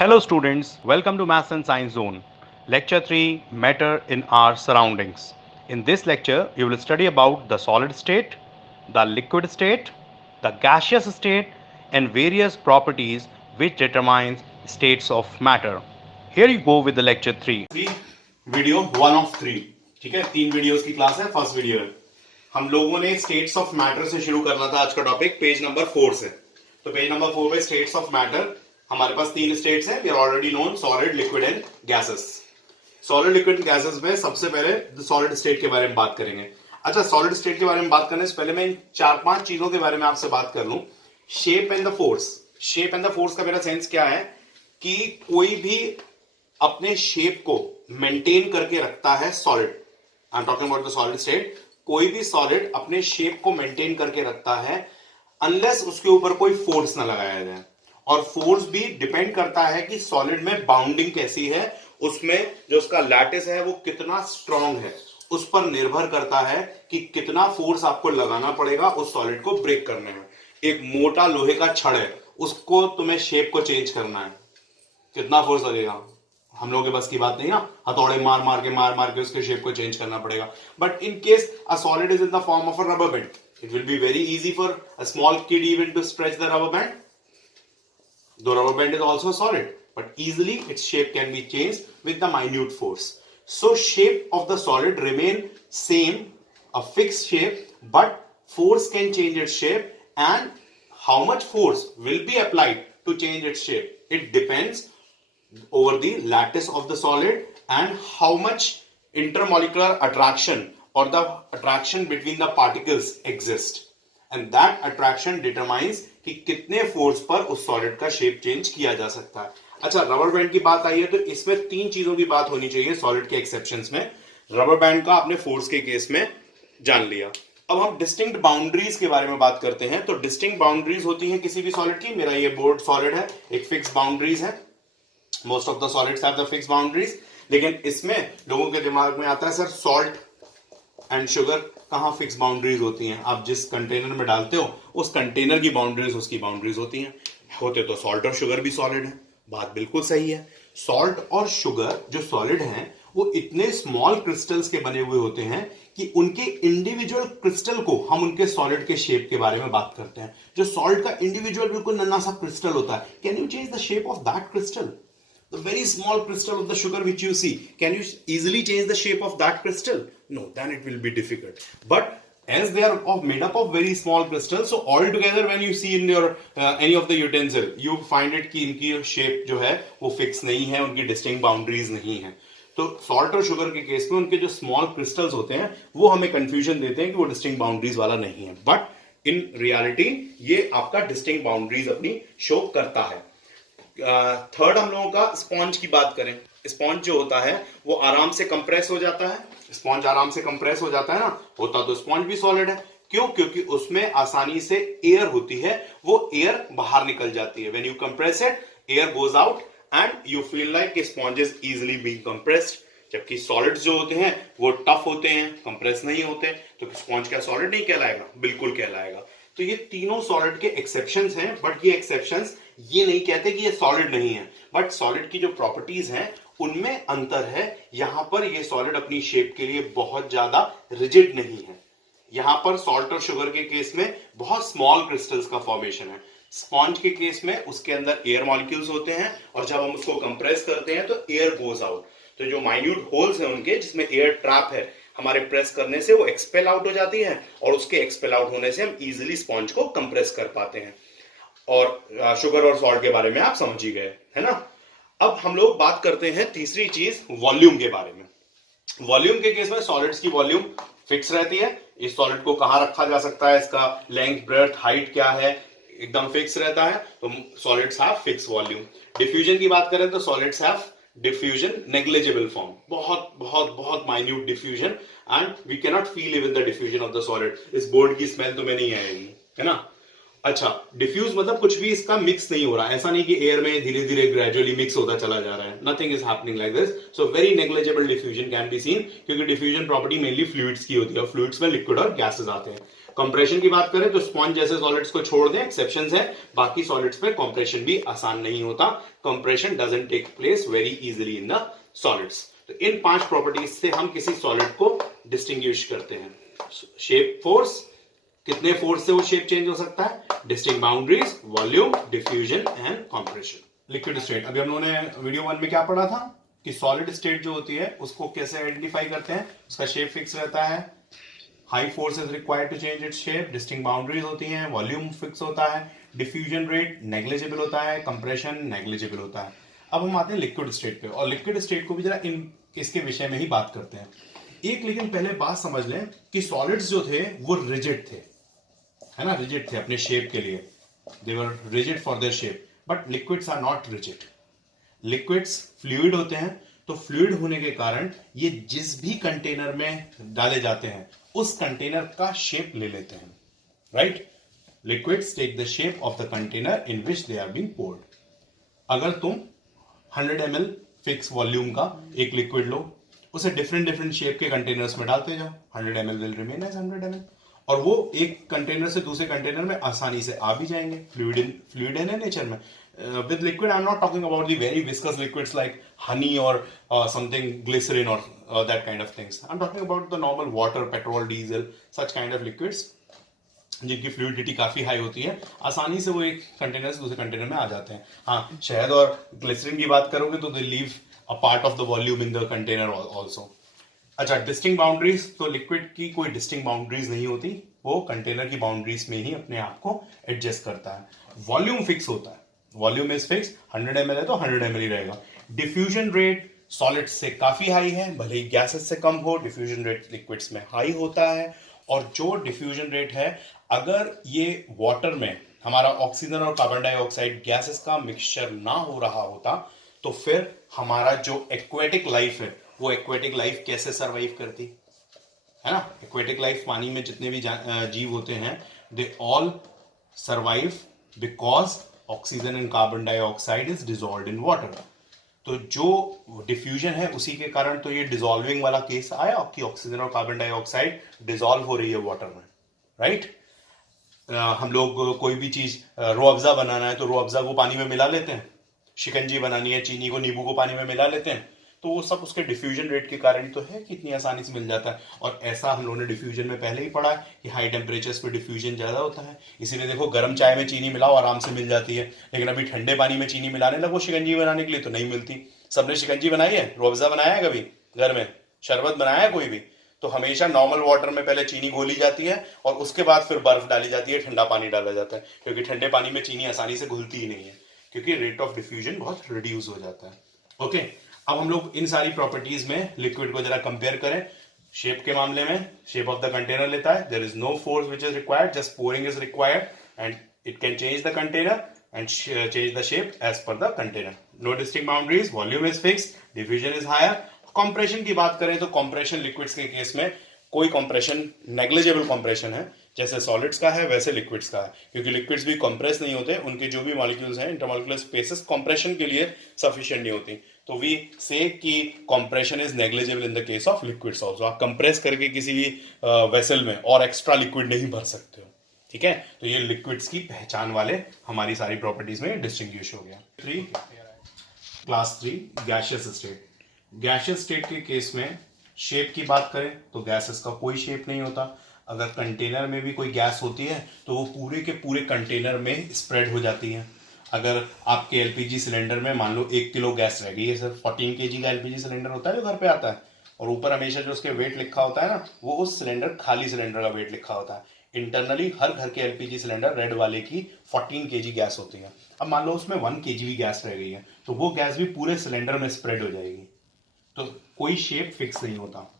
Hello students, welcome to Maths and Science Zone. Lecture 3, Matter in our Surroundings. In this lecture, you will study about the solid state, the liquid state, the gaseous state and various properties which determines states of matter. Here you go with the lecture 3. Video 1 of 3, ठीक है। 3 videos की class है। First video है, हम लोगों ने states of matter से शुरू करना था आज का टॉपिक पेज नंबर 4 से। तो पेज नंबर 4 पे स्टेट्स ऑफ मैटर हमारे पास 3 स्टेट्स हैं। We are already known solid, liquid and gases. Solid, liquid and gases में सबसे पहले सॉलिड स्टेट के बारे में बात करेंगे। अच्छा, सॉलिड स्टेट के बारे में बात करने से पहले मैं इन 4-5 चीजों के बारे में आपसे बात कर लूं। Shape and the force. Shape and the force का मेरा सेंस क्या है कि कोई भी अपने शेप को मेंटेन करके रखता है। Solid, I am talking about the solid state. कोई भी सॉलिड अपने शेप को मेंटेन करके रखता है अनलेस उसके ऊपर कोई फोर्स ना लगाया जाए। और फोर्स भी डिपेंड करता है कि सॉलिड में बाउंडिंग कैसी है, उसमें जो उसका लैटिस है वो कितना स्ट्रांग है, उस पर निर्भर करता है कि कितना फोर्स आपको लगाना पड़ेगा उस सॉलिड को ब्रेक करने में। एक मोटा लोहे का छड़ है, उसको तुम्हें शेप को चेंज करना है, कितना फोर्स लगेगा? हम लोगों के बस की बात नहीं ना, हथौड़े मार मार के उसके शेप को चेंज करना पड़ेगा। But in case a solid is in the form of a rubber band, it will be very easy for a small kid even to stretch the rubber band. The rubber band is also solid, but easily its shape can be changed with the minute force. So shape of the solid remain same, a fixed shape, but force can change its shape, and how much force will be applied to change its shape? It depends over the lattice of the solid and how much intermolecular attraction or the attraction between the particles exist. And that attraction determines कि कितने force पर उस solid का shape change किया जा सकता है। अच्छा, रबर बैंड की बात आई है तो इसमें 3 चीजों की बात होनी चाहिए सॉलिड के एक्सेप्शंस में। रबर बैंड का आपने फोर्स के केस में जान लिया। अब हम डिस्टिंक्ट बाउंड्रीज के बारे में बात करते हैं। तो डिस्टिंक्ट बाउंड्रीज होती हैं किसी भी सॉलिड की। मेरा ये बोर्ड सॉलिड है, एक फिक्स बाउंड्रीज है। Most of the solids have the fix boundaries. लेकिन इसमें लोगों के दिमाग में आता है सर सॉल्ट एंड शुगर कहां फिक्स बाउंड्रीज होती हैं? आप जिस कंटेनर में डालते हो उस कंटेनर की बाउंड्रीज उसकी बाउंड्रीज होती हैं। होते तो सॉल्ट और शुगर भी सॉलिड है। बात बिल्कुल सही है। सॉल्ट और शुगर जो सॉलिड हैं वो इतने स्मॉल क्रिस्टल्स के बने हुए होते हैं कि उनके इंडिविजुअल क्रिस्टल को हम उनके सॉलिड के शेप के बारे में बात करते हैं। जो सॉल्ट का इंडिविजुअल बिल्कुल नन्हा सा क्रिस्टल होता है, can you change the shape of that crystal? The very small crystal of the sugar which you see, can you easily change the shape of that crystal? No, then it will be difficult. But as they are made up of very small crystals, so all together when you see in your any of the utensil, you find it कि इनकी shape जो है वो fix नहीं है, उनकी distinct boundaries नहीं है। तो salt और sugar के केस में उनके जो small crystals होते हैं वो हमें confusion देते हैं कि वो distinct boundaries वाला नहीं है। But in reality ये आपका distinct boundaries अपनी show करता है। थर्ड हम लोगों का स्पॉन्ज की बात करें। स्पॉन्ज जो होता है वो आराम से कंप्रेस हो जाता है। स्पॉन्ज आराम से कंप्रेस हो जाता है ना, होता तो स्पॉन्ज भी सॉलिड है। क्यों? क्योंकि उसमें आसानी से एयर होती है, वो एयर बाहर निकल जाती है। When you compress it, air goes out and you feel like sponge is easily being compressed. जबकि सॉलिड्स जो होते हैं वो टफ होते हैं, कंप्रेस नहीं होते, तो स्पॉन्ज क्या सॉलिड नहीं कहलाएगा? बिल्कुल कहलाएगा। तो ये तीनों सॉलिड के एक्सेप्शंस हैं, बट ये एक्सेप्शंस ये नहीं कहते कि ये सॉलिड नहीं है। बट सॉलिड की जो प्रॉपर्टीज हैं उनमें अंतर है। यहां पर ये सॉलिड अपनी शेप के लिए बहुत ज्यादा रिजिड नहीं है। यहां पर सॉल्ट और शुगर के केस में बहुत स्मॉल क्रिस्टल्स का फॉर्मेशन है। स्पॉन्ज के केस में उसके अंदर एयर मॉलिक्यूल्स होते हैं और जब हम उसको कंप्रेस करते हैं तो एयर गोज आउट। तो जो माइन्यूट होल्स हैं उनके, जिसमें एयर ट्रैप है, हमारे प्रेस करने से वो एक्सपेल आउट हो जाती है और उसके एक्सपेल आउट होने से हम इजीली स्पॉन्ज को कंप्रेस कर पाते हैं। और शुगर और सॉल्ट के बारे में आप समझ ही गए, है ना। अब हम लोग बात करते हैं तीसरी चीज, वॉल्यूम के बारे में। वॉल्यूम के केस में सॉलिड्स की वॉल्यूम फिक्स रहती है। इस सॉलिड को कहां रखा जा सकता है, इसका लेंथ, ब्रेड्थ, हाइट क्या है, एकदम फिक्स रहता है। तो solids have fix volume. Diffusion की बात करें तो solids have diffusion negligible form, बहुत बहुत बहुत minute diffusion and we cannot feel even the diffusion of the solid. इस बोर्ड की स्मेल तुम्हें नहीं आएगी, है ना। अच्छा, डिफ्यूज मतलब कुछ भी इसका मिक्स नहीं हो रहा, ऐसा नहीं कि एयर में धीरे धीरे ग्रेजुअली मिक्स होता चला जा रहा है। Nothing is happening like this. So very negligible diffusion can be seen, क्योंकि डिफ्यूजन प्रॉपर्टी मेनली फ्लूइड्स की होती है और फ्लूइड्स में लिक्विड और गैसेस आते हैं। कंप्रेशन की बात करें तो स्पॉन्ज जैसे सॉलिड्स को छोड़ दें, एक्सेप्शंस है, बाकी सॉलिड्स पे कंप्रेशन भी आसान नहीं होता. Compression doesn't take place very easily in the solids. तो इन 5 प्रॉपर्टीज से हम किसी सॉलिड को डिस्टिंग्विश करते हैं. शेप फोर्स, कितने फोर्स से वो शेप चेंज हो सकता है, distinct boundaries, volume, diffusion and compression. Liquid state, अभी हम लोगों ने वीडियो 1 में क्या पढ़ा था कि सॉलिड स्टेट जो होती है उसको कैसे आइडेंटिफाई करते हैं. उसका शेप फिक्स रहता है, high force is required to change its shape, distinct boundaries होती हैं, वॉल्यूम फिक्स होता है, डिफ्यूजन रेट नेग्लिजिबल होता है, कंप्रेशन नेग्लिजिबल होता है. अब हम आते हैं लिक्विड स्टेट पे, और लिक्विड स्टेट को भी जरा इसके विषय में ही बात करते हैं एक. लेकिन पहले बात समझ लें कि सॉलिड्स जो थे वो रिजिड थे, है ना, रिजिड थे अपने शेप के लिए, they were rigid for their shape. But liquids are not rigid. Liquids fluid होते हैं, तो फ्लूइड होने के कारण ये जिस भी कंटेनर में डाले जाते हैं उस कंटेनर का शेप ले लेते हैं. Right, liquids take the shape of the container in which they are being poured. अगर तुम 100 ml फिक्स वॉल्यूम का एक लिक्विड लो, उसे डिफरेंट शेप के कंटेनर्स में डालते जाओ, 100 ml will remain as 100 ml, और वो एक कंटेनर से दूसरे कंटेनर में आसानी से आ भी जाएंगे. फ्लूइड है ना नेचर में. With liquid, I'm not talking about the very viscous liquids like honey or something glycerin or that kind of things. I'm talking about the normal water, petrol, diesel, such kind of liquids जिनकी fluidity काफी high होती है, आसानी से वो एक container से दूसरे कंटेनर में आ जाते हैं. हाँ, शहद और ग्लिसरीन की बात करोगे तो they leave a part of the volume in the container also. अच्छा, डिस्टिंक्ट बाउंड्रीज, तो लिक्विड की कोई डिस्टिंक्ट बाउंड्रीज नहीं होती, वो कंटेनर की बाउंड्रीज में ही अपने आप को एडजस्ट करता है. वॉल्यूम फिक्स होता है, वॉल्यूम इज फिक्स, 100 ml है तो 100 ml ही रहेगा. डिफ्यूजन रेट सॉलिड से काफी हाई है, भले ही गैसेस से कम हो, डिफ्यूजन रेट लिक्विड्स में हाई होता है. और जो डिफ्यूजन रेट है, अगर ये वाटर में हमारा ऑक्सीजन और कार्बन डाइऑक्साइड गैसेस का मिक्सचर ना हो रहा होता तो फिर हमारा जो एक्वेटिक लाइफ है वो एक्वेटिक लाइफ कैसे सरवाइव करती, है ना. एक्वेटिक लाइफ, पानी में जितने भी जीव होते हैं, they all survive because oxygen and carbon dioxide is dissolved in water. तो जो डिफ्यूजन है उसी के कारण तो ये डिजॉल्विंग वाला केस आया कि ऑक्सीजन और कार्बन डाइऑक्साइड डिजॉल्व हो रही है वाटर में. राइट, हम लोग कोई भी चीज रो अफ़ज़ा बनाना है तो रो अफ़ज़ा को पानी में मिला लेते हैं, शिकंजी बनानी है, चीनी को, नींबू को पानी में मिला लेते हैं, तो वो सब उसके डिफ्यूजन रेट के कारण तो है कि इतनी आसानी से मिल जाता है. और ऐसा हम लोगों ने डिफ्यूजन में पहले ही पढ़ा कि हाई टेम्परेचर्स पे डिफ्यूजन ज्यादा होता है. इसीलिए देखो, गर्म चाय में चीनी मिलाओ आराम से मिल जाती है, लेकिन अभी ठंडे पानी में चीनी मिलाने लगो शिकंजी बनाने के लिए तो नहीं मिलती. सबने शिकंजी बनाई है, रो अफ़ज़ा बनाया है कभी घर में, शरबत बनाया है कोई भी, तो हमेशा नॉर्मल वाटर में पहले चीनी घोली जाती है और उसके बाद फिर बर्फ डाली जाती है, ठंडा पानी डाला जाता है, क्योंकि ठंडे पानी में चीनी आसानी से घुलती ही नहीं है, क्योंकि रेट ऑफ डिफ्यूजन बहुत रिड्यूस हो जाता है. ओके, अब हम लोग इन सारी प्रॉपर्टीज में लिक्विड को जरा कंपेयर करें. शेप के मामले में शेप ऑफ द कंटेनर लेता है, there is no force which is required, just pouring is required and it can change the container and change the shape as per the container. No distinct boundaries, volume is fix, diffusion is higher. Compression की बात करें तो compression liquids के case में कोई compression negligible compression है, जैसे solids का है वैसे लिक्विड्स का है, क्योंकि लिक्विड्स भी कंप्रेस नहीं होते, उनके जो भी मॉलिक्यूल्स हैं इंटरमॉलिक्यूलर स्पेसेस कंप्रेशन के लिए सफिशिएंट नहीं होती. तो वी से कि compression is negligible in the case of liquids also. आप कंप्रेस करके किसी भी वेसल में और एक्स्ट्रा लिक्विड नहीं भर सकते हो. ठीक है, तो ये लिक्विड्स की पहचान वाले हमारी सारी प्रॉपर्टीज में डिस्टिंग्विश हो गया. Class 3 gaseous state. Gaseous state के केस में शेप की बात करें तो गैसेस का कोई शेप नहीं होता. अगर कंटेनर में भी कोई गैस होती है तो वो पूरे के पूरे कंटेनर में स्प्रेड हो जाती है. अगर आपके एलपीजी सिलेंडर में मान लो 1 किलो गैस रह गई है, सिर्फ 14 kg का एलपीजी सिलेंडर होता है जो घर पे आता है, और ऊपर हमेशा जो उसके वेट लिखा होता है ना, वो उस सिलेंडर खाली सिलेंडर का वेट लिखा होता है. इंटरनली हर घर के एलपीजी सिलेंडर रेड वाले की 14 kg गैस होती है. अब मान लो उसमें 1 kg भी गैस रह गई है तो वो गैस भी पूरे सिलेंडर में स्प्रेड हो जाएगी. तो कोई शेप फिक्स नहीं होता.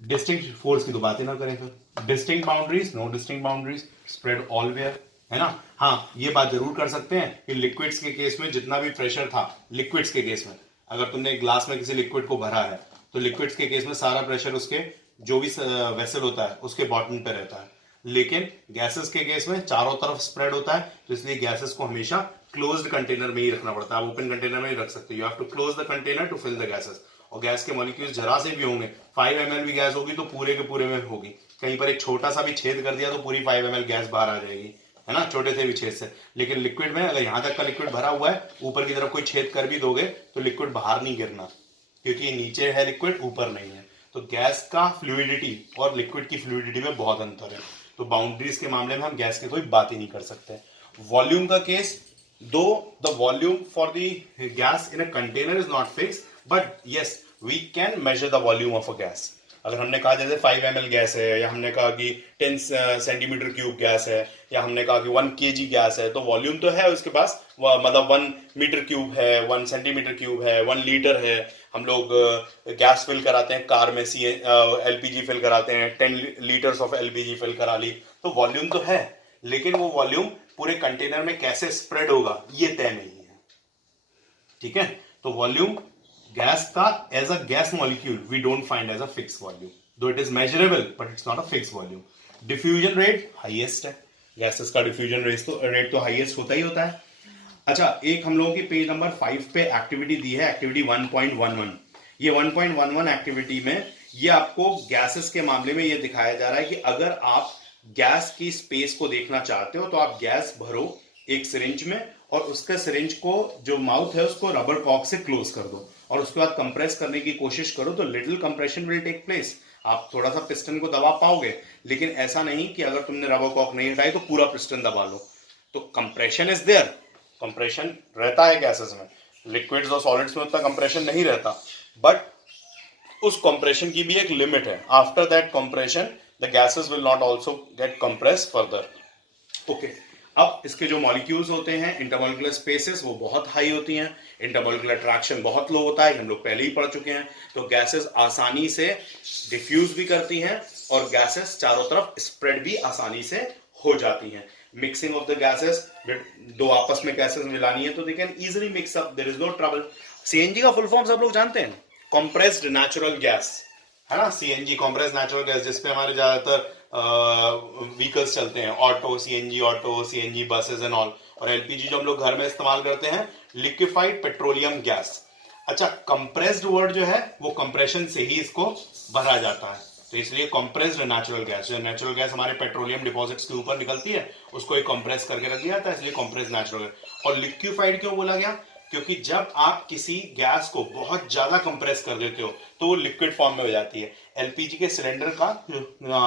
डिस्टिंक्ट फोर्स की तो बातें ना करें फिर. Distinct boundaries, no distinct boundaries, spread everywhere, है ना. हाँ, ये बात जरूर कर सकते हैं कि लिक्विड्स के केस में जितना भी प्रेशर था, लिक्विड्स के केस में अगर तुमने एक ग्लास में किसी लिक्विड को भरा है तो लिक्विड्स के केस में सारा प्रेशर उसके जो भी वेसल होता है उसके बॉटम पे रहता है. लेकिन गैसेस के केस में चारों तरफ स्प्रेड होता है, तो इसलिए गैसेस को हमेशा क्लोज्ड कंटेनर में ही रखना पड़ता है. आप ओपन कंटेनर में ही रख सकते हो. You have to close the container to fill the gases. और गैस के मॉलिक्यूल्स जरा से भी होंगे, 5 ml भी गैस होगी तो पूरे के पूरे में होगी. कहीं पर एक छोटा सा भी छेद कर दिया तो पूरी 5 ml गैस बाहर आ जाएगी, है ना, छोटे से भी छेद से। लेकिन लिक्विड में अगर यहाँ तक का लिक्विड भरा हुआ है, ऊपर की तरफ कोई छेद कर भी दोगे तो लिक्विड बाहर नहीं गिरना, क्योंकि नीचे है लिक्विड, ऊपर नहीं है। तो गैस का फ्लूइडिटी और लिक्विड की फ्लूइडिटी में बहुत अंतर है। तो बाउंड्रीज के मामले में हम गैस की कोई बात ही नहीं कर सकते। वॉल्यूम का केस, though the volume for the gas in a container is not fix, but yes we can measure the volume of a gas. अगर हमने कहा जैसे 5 ml गैस है, या हमने कहा कि 10 सेंटीमीटर क्यूब गैस है, या हमने कहा कि 1 kg गैस है, तो वॉल्यूम तो है उसके पास, मतलब 1 मीटर क्यूब है, 1 सेंटीमीटर क्यूब है, 1 लीटर है। हम लोग गैस फिल कराते हैं कार में, LPG फिल कराते हैं, 10 लीटर्स ऑफ LPG फिल करा ली, तो वॉल्यूम तो है, लेकिन वो वॉल्यूम पूरे कंटेनर में कैसे स्प्रेड होगा ये तय नहीं है, ठीक है। तो वॉल्यूम गैस का as a gas molecule we don't find as a fix volume, though it is measurable but it's not a fix volume. Diffusion rate highest है, गैसेस का डिफ्यूजन रेट तो हाईएस्ट होता ही होता है। अच्छा, एक हम लोगों की पेज नंबर 5 पे एक्टिविटी दी है, एक्टिविटी 1.11। ये 1.11 एक्टिविटी में ये आपको गैसेस के मामले में ये दिखाया जा रहा है कि अगर आप गैस की स्पेस को देखना चाहते हो तो आप गैस भरो एक सिरिंज में, और उसके सिरिंज को जो माउथ है उसको रबर कॉक से क्लोज कर दो, और उसके बाद कंप्रेस करने की कोशिश करो, तो little compression will take place. आप थोड़ा सा पिस्टन को दबा पाओगे, लेकिन ऐसा नहीं कि अगर तुमने रबर कॉक नहीं हटाई तो पूरा पिस्टन दबा लो। तो कंप्रेशन इज देयर, कंप्रेशन रहता है गैसेस में, लिक्विड्स और सॉलिड्स में उतना कंप्रेशन नहीं रहता, बट उस कंप्रेशन की भी एक लिमिट है। After that compression the gases will not also get compress further. Okay, अब इसके जो मॉलिक्यूल्स होते हैं, इंटरमॉलिक्यूलर स्पेसेस वो बहुत हाई होती हैं, इंटरमॉलिक्यूलर अट्रैक्शन बहुत लो होता है, हम लोग पहले ही पढ़ चुके हैं। तो गैसेस आसानी से डिफ्यूज भी करती हैं, और गैसेस चारों तरफ स्प्रेड भी आसानी से हो जाती हैं। मिक्सिंग ऑफ द गैसेस, दो आपस में गैसेस मिलानी है तो they can easily mix up, there is no trouble. CNG का फुल फॉर्म सब लोग जानते हैं, कंप्रेस्ड नेचुरल गैस, है ना, सीएनजी कंप्रेस्ड नेचुरल गैस, जिसपे हमारे ज्यादातर व्हीकल्स चलते हैं, auto CNG buses and all. और एलपीजी जो हम लोग घर में इस्तेमाल करते हैं, लिक्विफाइड पेट्रोलियम गैस। अच्छा, कंप्रेस्ड वर्ड जो है वो कंप्रेशन से ही इसको भरा जाता है, तो इसलिए कंप्रेस्ड नेचुरल गैस, जो नेचुरल गैस हमारे पेट्रोलियम डिपॉजिट्स के ऊपर निकलती है उसको एक कंप्रेस करके रख दिया जाता है, इसलिए कंप्रेस्ड नेचुरल गैस। और लिक्विफाइड क्यों बोला गया? क्योंकि जब आप किसी गैस को बहुत ज्यादा कंप्रेस कर देते हो तो वो लिक्विड फॉर्म में हो जाती है। एलपीजी के सिलेंडर का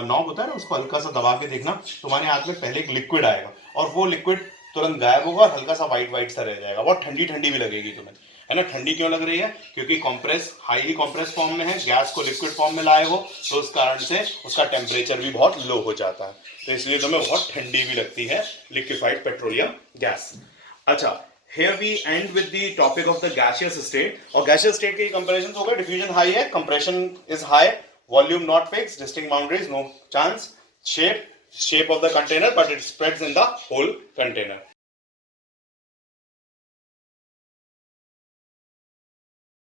नॉब होता है ना, उसको हल्का सा दबा के देखना, तुम्हारे हाथ में पहले एक लिक्विड आएगा और वो लिक्विड तुरंत गायब होगा और हल्का सा व्हाइट सा रह जाएगा, बहुत ठंडी ठंडी भी लगेगी तुम्हें, है ना। ठंडी क्यों लग रही है? क्योंकि कंप्रेस, हाईली कंप्रेस फॉर्म में है, गैस को लिक्विड फॉर्म में लाए हो तो उस कारण से उसका टेम्परेचर भी बहुत लो हो जाता है, तो इसलिए तुम्हें बहुत ठंडी भी लगती है लिक्विफाइड पेट्रोलियम गैस। अच्छा, here we end with the topic of the gaseous state, और gaseous state के कंपैरिजन होगा, डिफ्यूजन हाई है, compression is high, volume not fix, distinct boundaries no chance, shape of the container but it spreads in the whole container.